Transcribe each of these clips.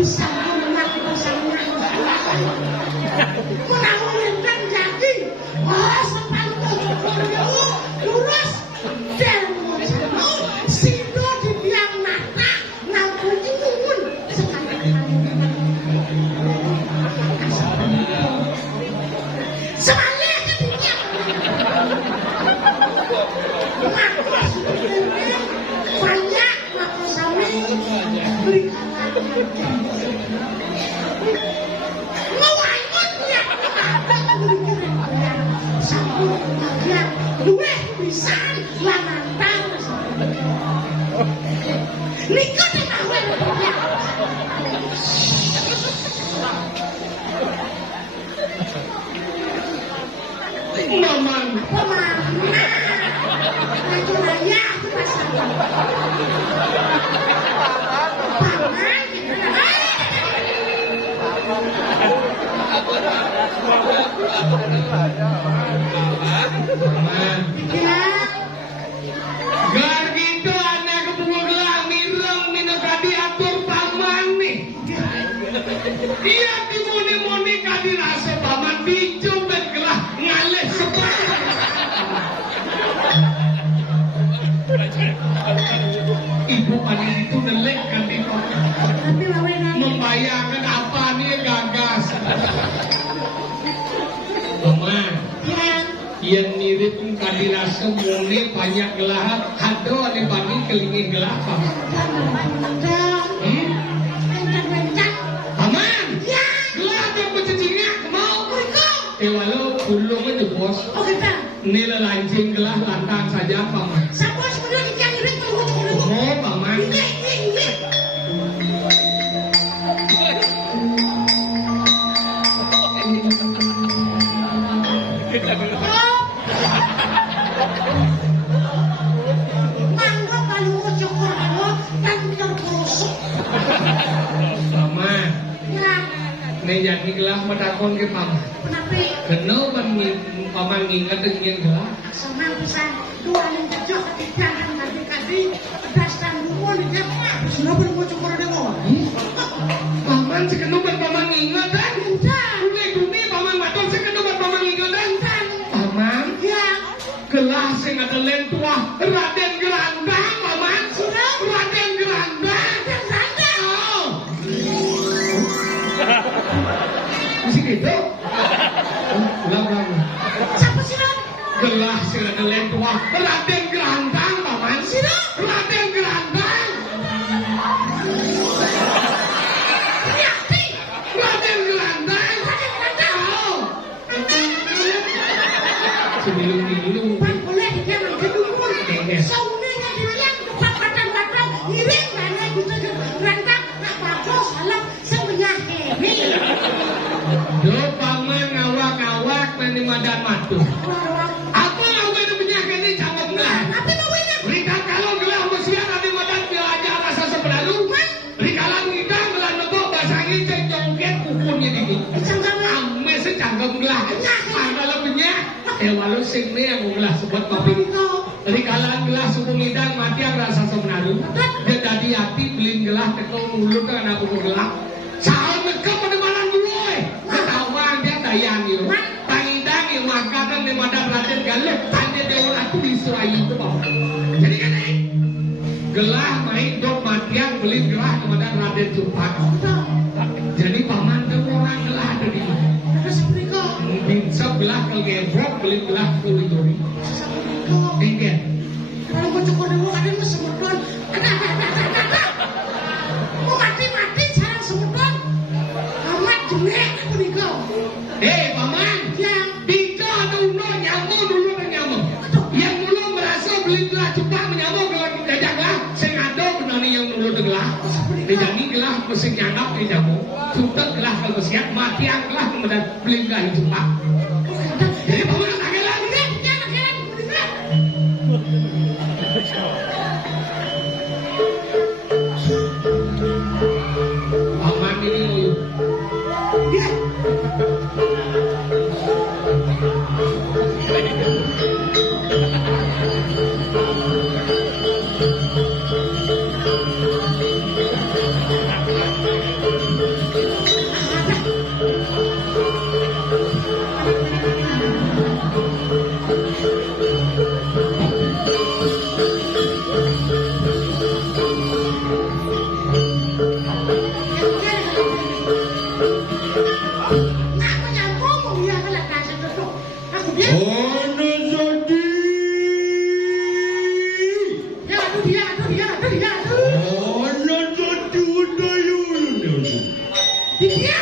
bisa menang pasangan menang kan jadi oh sepatu lurus dan sido di biang mata ngampuni mumun sekali semalnya ketika banyak waktu sampai berikan ngawainya sambung bagian duwe bisa lanantang niku tenawe Maman itu raya Gar gitu anak kepungu gelang mireng minaka diatur paman nih. Iya dimoni-moni kadi rasa paman bijum dan gelah ngalih sepak. Ibu paling itu nelek kan itu membayangkan apa nih gagas. Paman yang mirip kadirasa moni banyak gelah hado ane bani kelingi gelah paman. Paman gelah dong becicinya mau walau pulung itu bos nila lancing gelah lantang saja paman. Oh paman yang gelah matakon ke paman. Kenapa paman ingat dengan gelah? Senang pisan dua yang jejak ketiga yang kadi dasar dulu nih sudah bermu cukur demo. Paman sekenuban paman ingat kan? Bumi paman maton sekenuban paman ingat kan? Paman Ya gelah sing ada lentua Raden Gerandang paman. Raden Gerandang. Mesti gitu. Ulang. siapa sih lo? Gelah sing ada lentua Raden Gerandang paman. Raden Gerandang. Raden Gerandang. Semilung-milung. Boleh dia mengkedumur. Saunanya dibilang kepat-patan ngiring mana gitu rantang apa-apa salah sebenarnya ini. Do paman ngawak-ngawak nanti madan matu. Apa ngawak itu penyakit ini cakap gelah. Apa mau ini? Berikan kalau gelah mesian nanti madan belajar rasa sebenarnya. Berikan ngidang gelah nebok basangi cek jongket kukunnya ini. Ame secangkem gelah. Ada lebihnya. Walau sing ni yang gelah sebut papi. Berikan gelah suku ngidang mati yang rasa sebenarnya. Dia tadi hati beliin gelah ketemu mulut kan aku gelah. Sahal nekap pada malam dulu. Ketahuan dia dayang itu. Tangidang yang makanan di madam Raden Galuh. Tanya dia orang itu disuai itu bang. Jadi kan gelah main dok matiang beli gelah di madam Raden Jumpak. Jadi paman itu orang gelah ada di mana. Bisa gelah kalau gebok beli gelah kulit dori. Tinggal. Kalau mau cukur dulu ada mas semedon. Ada. Mau mati sarang semedon. Amat jelek aku nih kau. Paman. Ya. Dika ada uno nyamuk dulu menyamuk. Yang dulu merasa beli gelah cepat menyamuk gelah jajak gelah. Saya ngado benani yang dulu gelah. Jadi gelah mesin nyangap ke nyamuk. Sudah gelah kalau siap mati yang gelah kemudian beli gelah cepat. Jadi paman agak lagi. Paman ini Dia.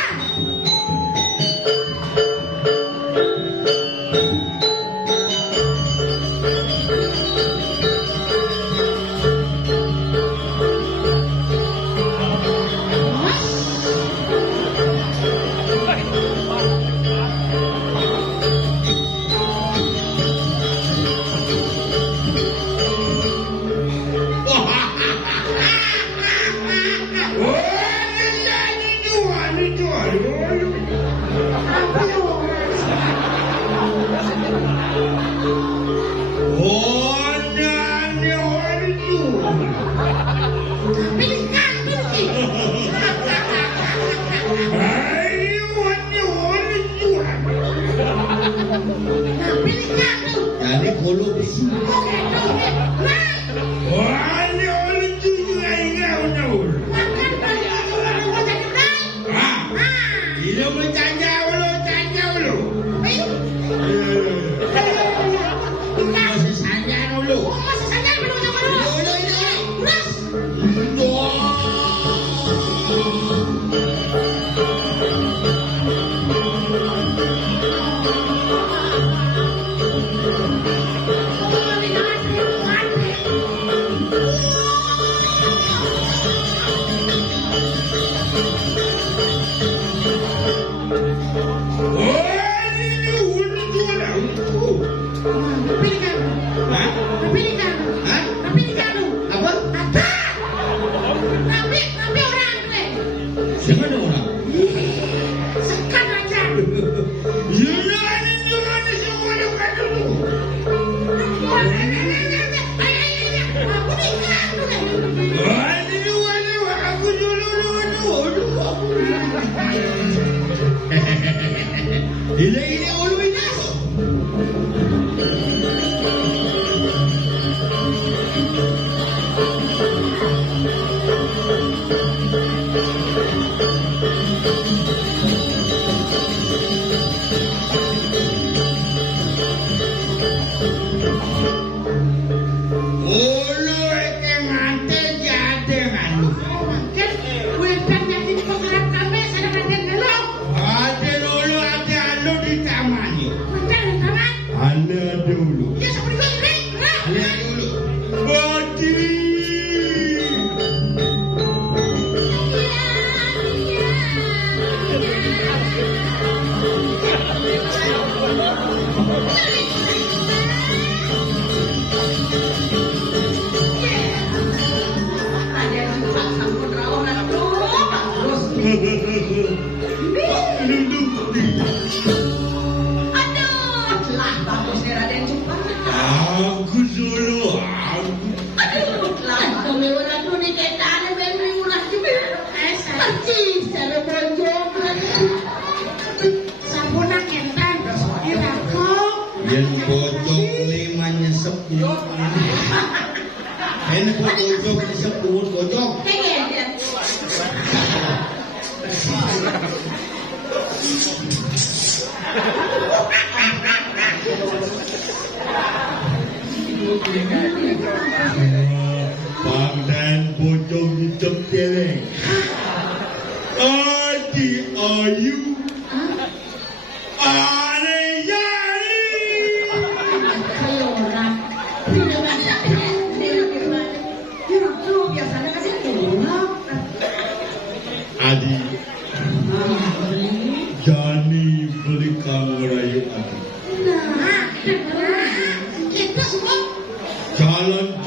Karena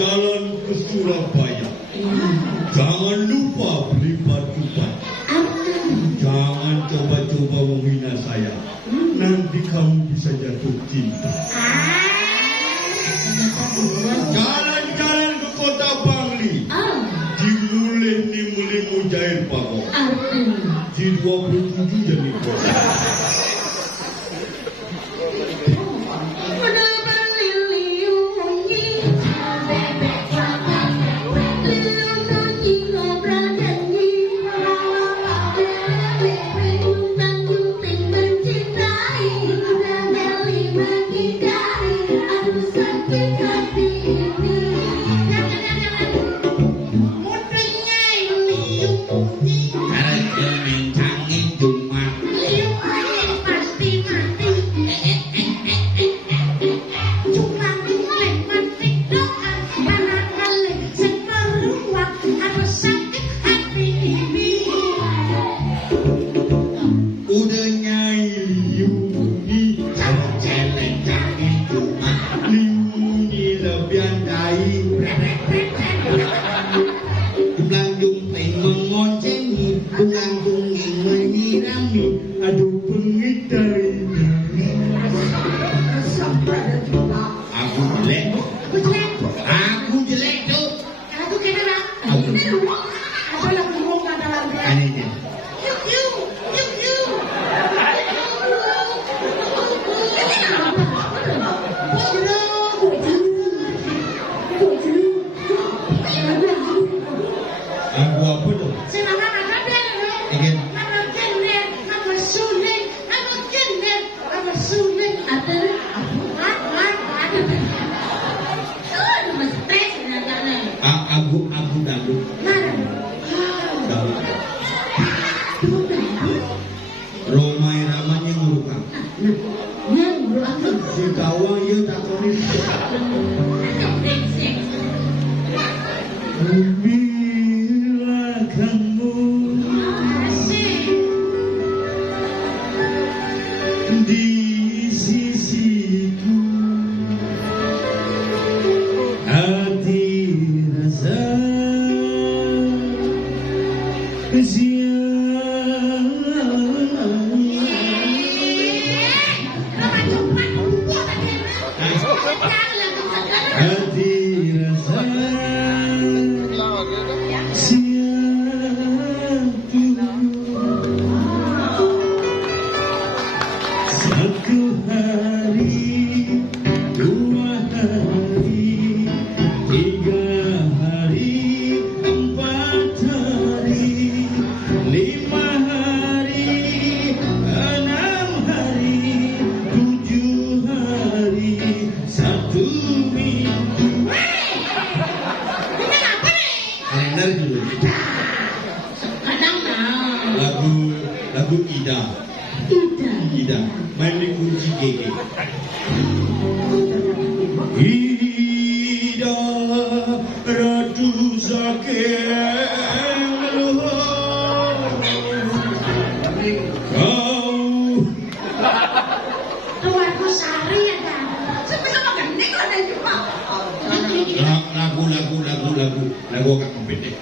Bungang menyirami, aduh pengitari. Aku jelek. Aku jelek. Aku jelek tuh. Aku kenapa? Aku. Aku lah ngomong ada lagi. Anehnya. Yuk. Aku apa tuh? Senama ada loh. Ingin. Nama jener, nama suling, nama jener, nama suling ada. Nama stres nagana. Aku dangdut. Mana? Dangdut. Romai ramanya ngurukang. Yang berapa? Si kawan ya tak konis. Bila kamu di sisiku, hati rasa hati rasa satu hari, 2 hari, 3 hari, 4 hari, 5 hari, 6 hari, 7 hari, 1 minggu. Kalender dulu. Lagu Ida. Main di kunci GG. Ida Ratu Zakir kau Tuanku Sari ya kan. Sama-sama gendeng ada juga. lagu akan pendek.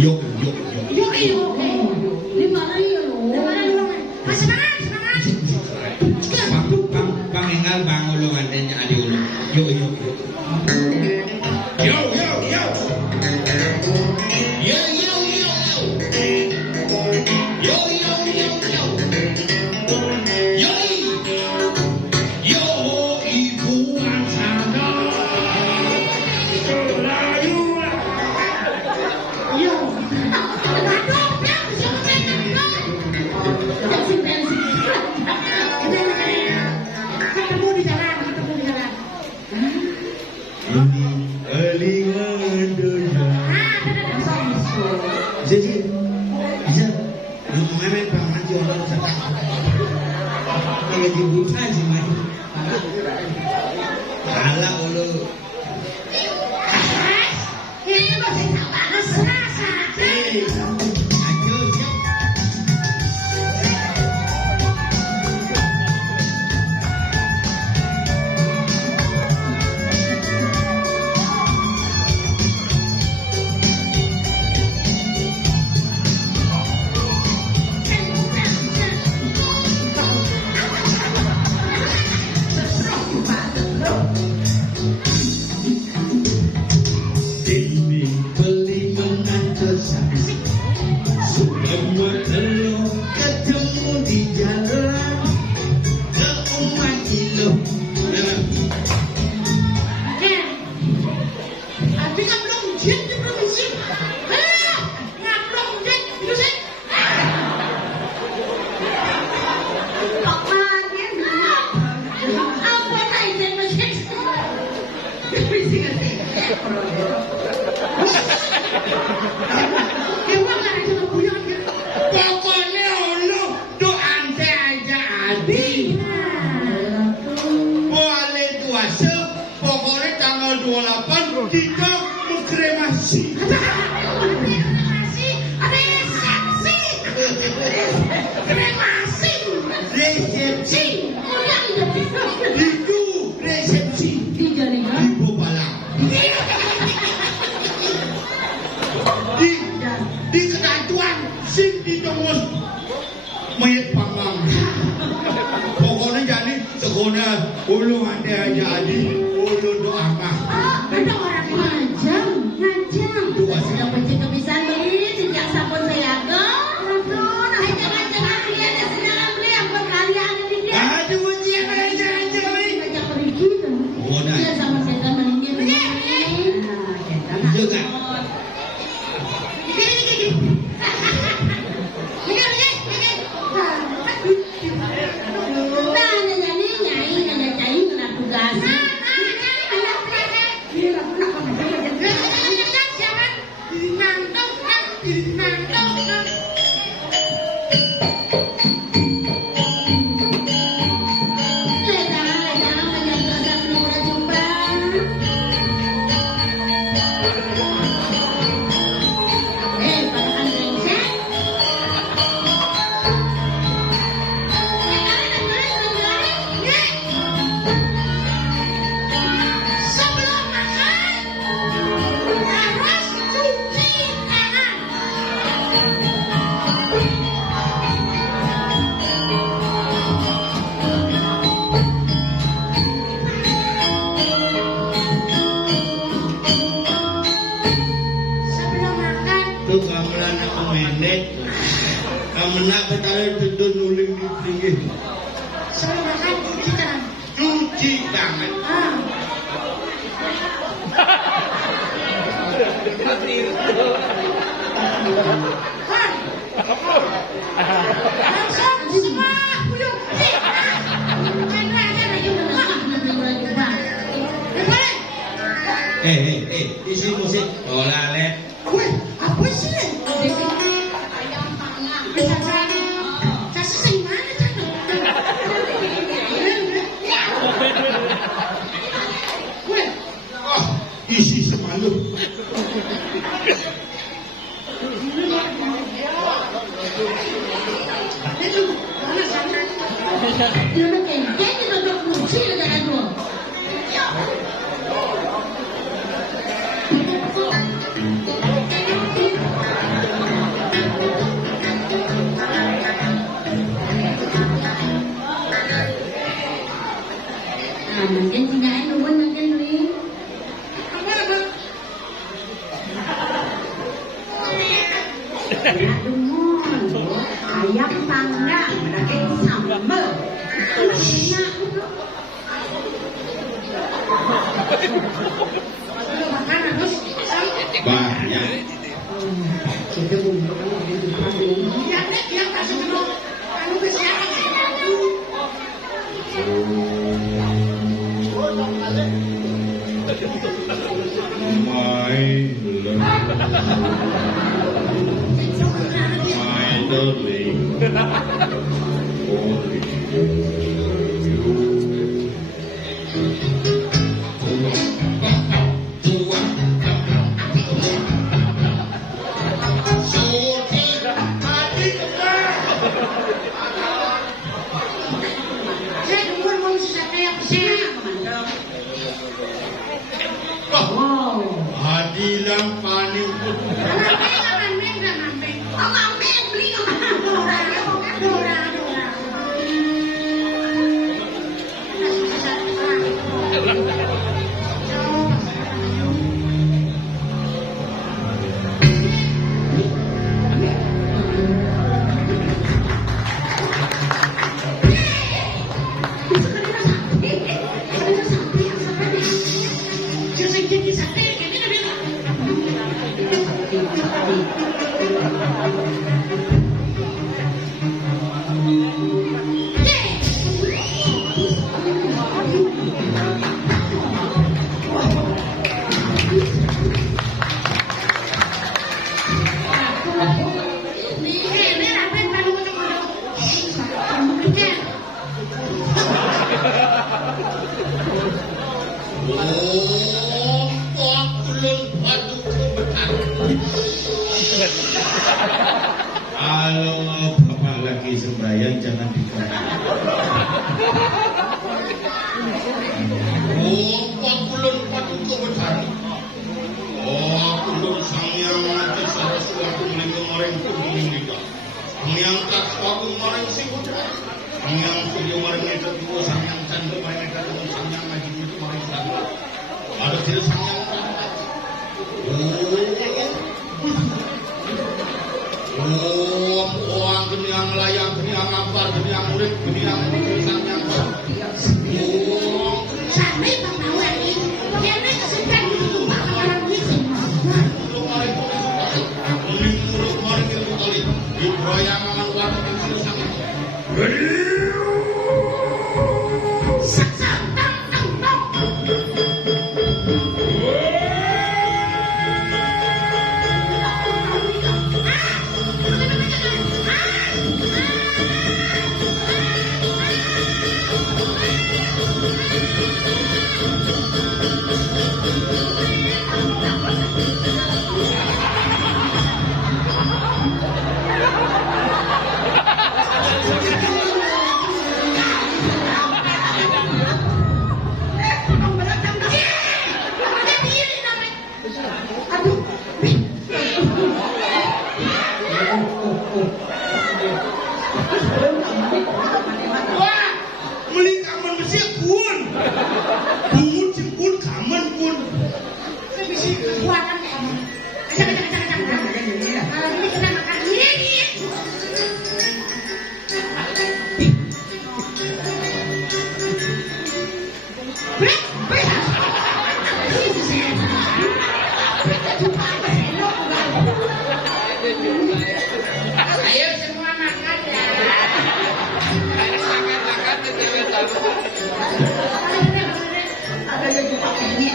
Yuk. Yuk. Di mana ya lo? Semangat. Bang Engal bang ulungan dan adi ulung. Yuk. Ketemu di jalan. Elingan doja. Jadi, bisa ngomongnya bang aja orang cakap. Kayak dibuka sih main. Kalah ulu. Ini masih sama serasa. Ayo siap. Dinding beli menantu sakit. sing ditembus mayat panggang. Pokoknya jadi sekolah ulu ada jadi ulu doa mah. Ada orang ngajam. Doa sih. Sudah kunci kebisan beli sejak sampun saya aduh, nah jangan beli ada senangan beli yang buat kalian ini dia. Aduh, ujian aja. Ngajak pergi tuh. Oh, nah. Dia sama setan meninggal. Juga. Menak ketara duduk nuling di pinggir. Saya makan cuci tangan. Cuci tangan. Langsung semua buyung. Isi musik. Olah le. Wih, apa sih? Isi semalu. Mungkin tidak ada mungkin ni. Ayam panggang pakai sambal. Enak. Makan harus banyak. Kita bumbu yang kasih dulu. Anu kesiapan. My darling. Hadilang paling Kalau bapak lagi sembahyang jangan dikatakan. Oh, Pak Kulon Paduka Besar. Oh, Kulon Sangyang Adi Saraswati Lingkungan maring kuning nika. Yang tak aku maring sing putra. Yang suyo maring kedua sang candra maring kedua sang yang lagi itu maring sana. Ada tidak sang yang Om geniang layang, geniang ampar, geniang murid, geniang sang yang Sampai Pak Mawar ini, kayaknya kesekian itu Pak Mawar ini. Ayo semua makan ya. Ada yang juga ini.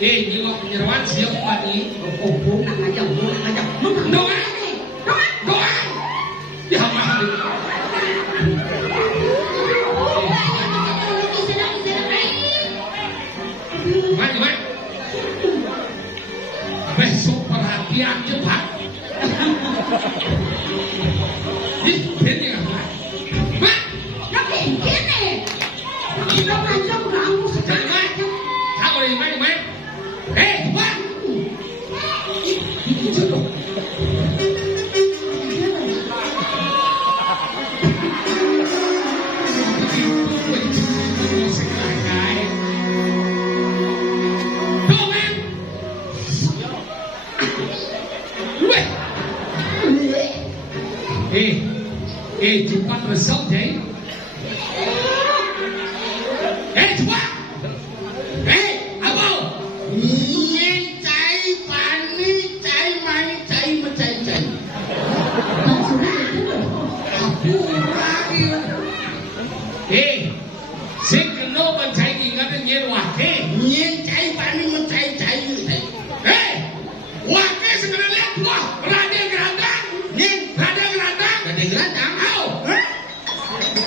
Nhưng mà penyerawan siap pagi. Oh, nak aja. Doa. Ya mahal. Mari. Besok perhatian cepat. Ini apa? Mak, Tapi ini. Kita macam kamu sekarang. Tahu dari mana? Tuan. Ini jodoh. Cepat result deh. Cepat. Apa? Ini cai pani, cai mani, cai mencai. Aku lagi. Sing kena mencai ingat nyen wake. Nyen cai pani mencai. Wake sebenarnya wah, raden gerandang. Nyen Raden gerandang. ada gelandang. Au.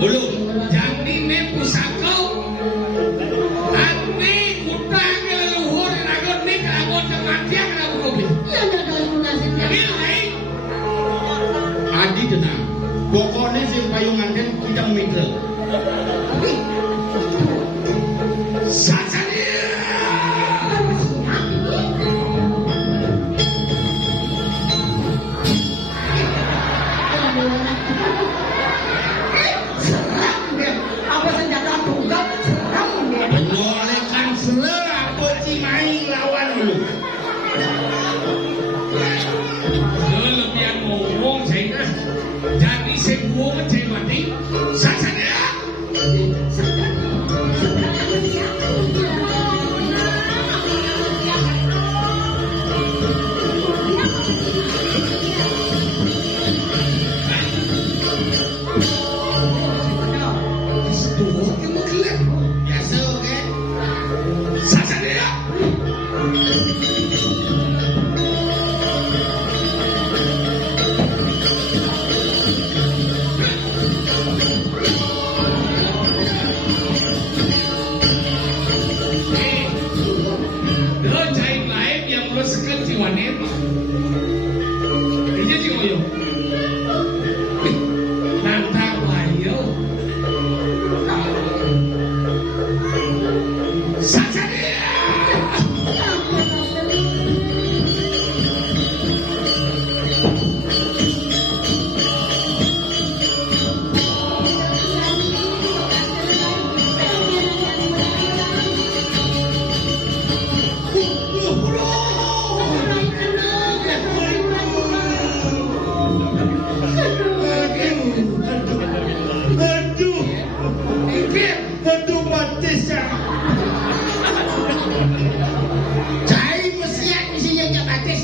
Ulu. Jadi ne pusaka ane utang leluhur ragon ne kagon kematian ragon. Ya udah kalau nasib ya. Ini lain. Adi tenang. Pokoknya si payung nganten kita mitra. Saja dia. Apa senjata tunggal serem dia. Menyolekan seler apa cimaing lawan lu. Kelebihan ngomong China. Jadi semua macam mati. Saja dia. Biasa kan? Saja dia. Dia cai lain yang mereskan jiwa neta. Ini jiwa yo. Nantang layo. Saja dia. Aduh. Ikir. Aduh batis ya. Cai mesiak isinya jak batis.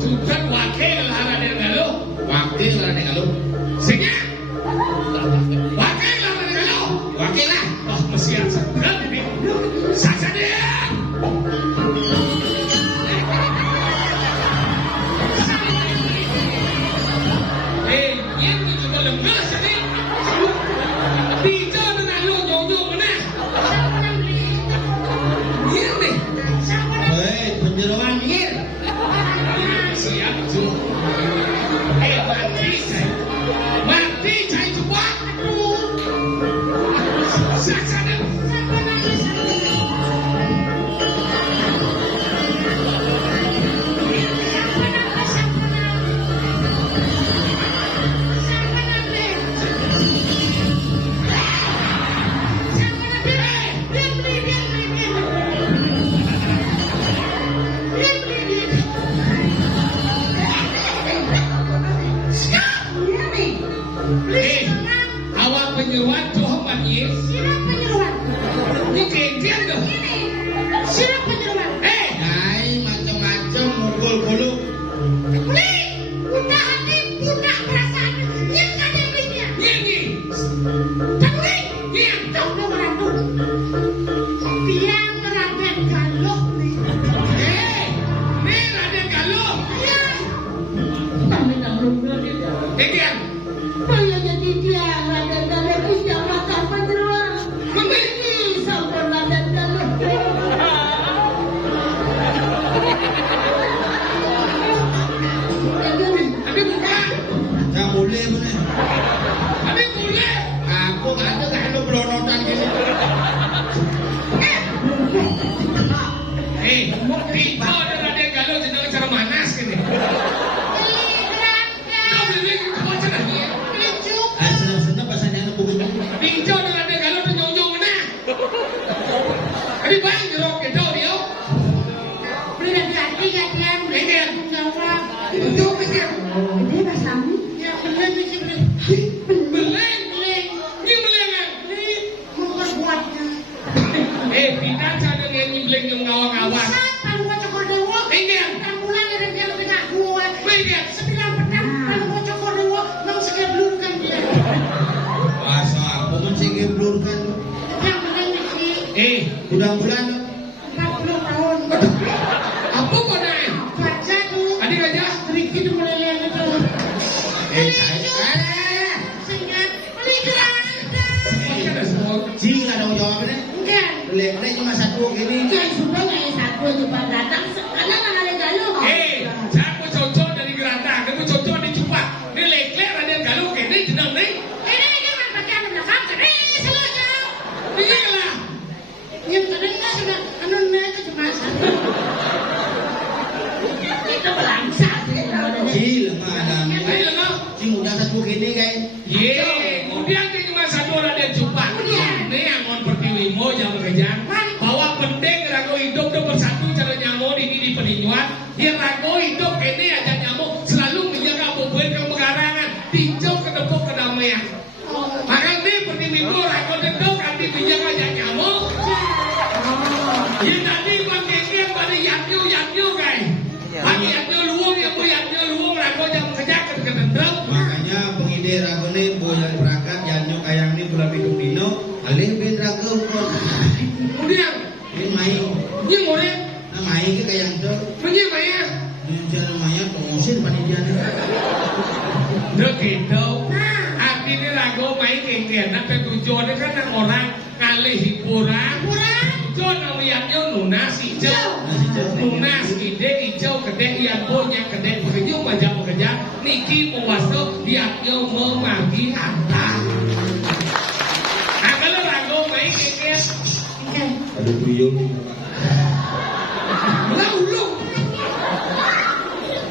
Sudah wakil lara dia galuh. Wakil lah nek kalau. Senya. Wakil lara dia galuh. Wakil lah. Oh, mesti yang sedang ini. Saja dia. Yang itu lemas ini. Bisa dengan lo jauh-jauh mana? Yang ni. Hei, penjeroan ngir. Siap tu. Mati cai cuba. Saja dia. Awak penyeruan tu hormat ye. Ni kendian tu. Cai macam-macam mukul bulu. Ni ni. Ni. Ni Raden Galuh. Kendian. Ada buka. Tak boleh boleh. Ada boleh. Aku nggak ada kalau belonotan gini. Kita ada Raden Galuh sedang cara manas ni. Kau boleh kau cakap ni. Senang-senang pasangnya anak bukan. Tinjau dengan Raden Galuh tu jauh-jauh mana? Ada banyak jeruk kita dia. Itu pikir. Beleng. Ni beleng kan? Kita cara dengan ni beleng yang ngawang-ngawang. Ingin. Masa aku mesti ngeblurkan. Bulan-bulan. Apa kau naik? Adik aja. Cai. Sing ada jawabnya. Enggak. Lele cuma satu gini. Kan sebenarnya satu juga datang karena nggak ada galuh. Saya cocok dari Geranda, kamu cocok di Cepat. Ini lekler ada galuh ini jenang nih. Ini kan pakai anu belakang kan. Selesai. Ini lah. Yang kadang sudah anu itu cuma satu. Kita belangsang. Cil ada. Ayo lah. Sing udah satu gini guys. Kemudian cuma satu ada Cepat. Ini yang mau pertiwimo jangan kejam. Bahwa penting rago hidup itu bersatu cara nyamuk ini di Peninyuan. Yang rago hidup ini aja nyamuk selalu menjaga bubuin kemekarangan. Tinjau ke depan kedamaian. Maka ini pertiwimo rago dendok nanti menjaga aja nyamuk. Yang tadi bang gengeng pada yatnyu guys. Bagi yatnyu luung rago jangan kerja ke dendok. Makanya pengide rago nih boyang berangkat janjuk ayang nih bulan hidup dino. Alih ben rago kok. Kemudian Ini main. ini murid Nah main ke kayak tuh. menyemaya. Dia namanya promosin panitianya. Begitu. Artinya rago main kengkian. Tapi tujuannya kan orang ngalih hiburan. Tujuan namanya nunas hijau. Nunas ide hijau kedek yang punya kedek bekerja macam bekerja. Niki mewasto diaknya memagi harta. Nah kalau rago main kengkian. Ada tuyul. Laulung.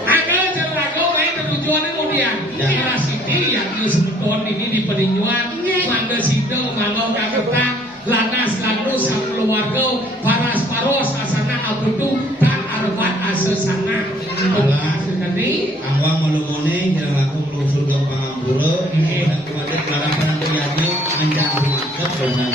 Agar rago main tujuannya kemudian. Era sini yang disebut ini di Peninyuan. Mangga situ, mangga kagetang. Lanas lanus sang keluarga. Paras paros asana abudu. Tak arbat asesana. Sekali. Awang melumone kira laku melusul ke Pangampura. Dan kemudian kelaran penantu yadnya menjadi mantap dengan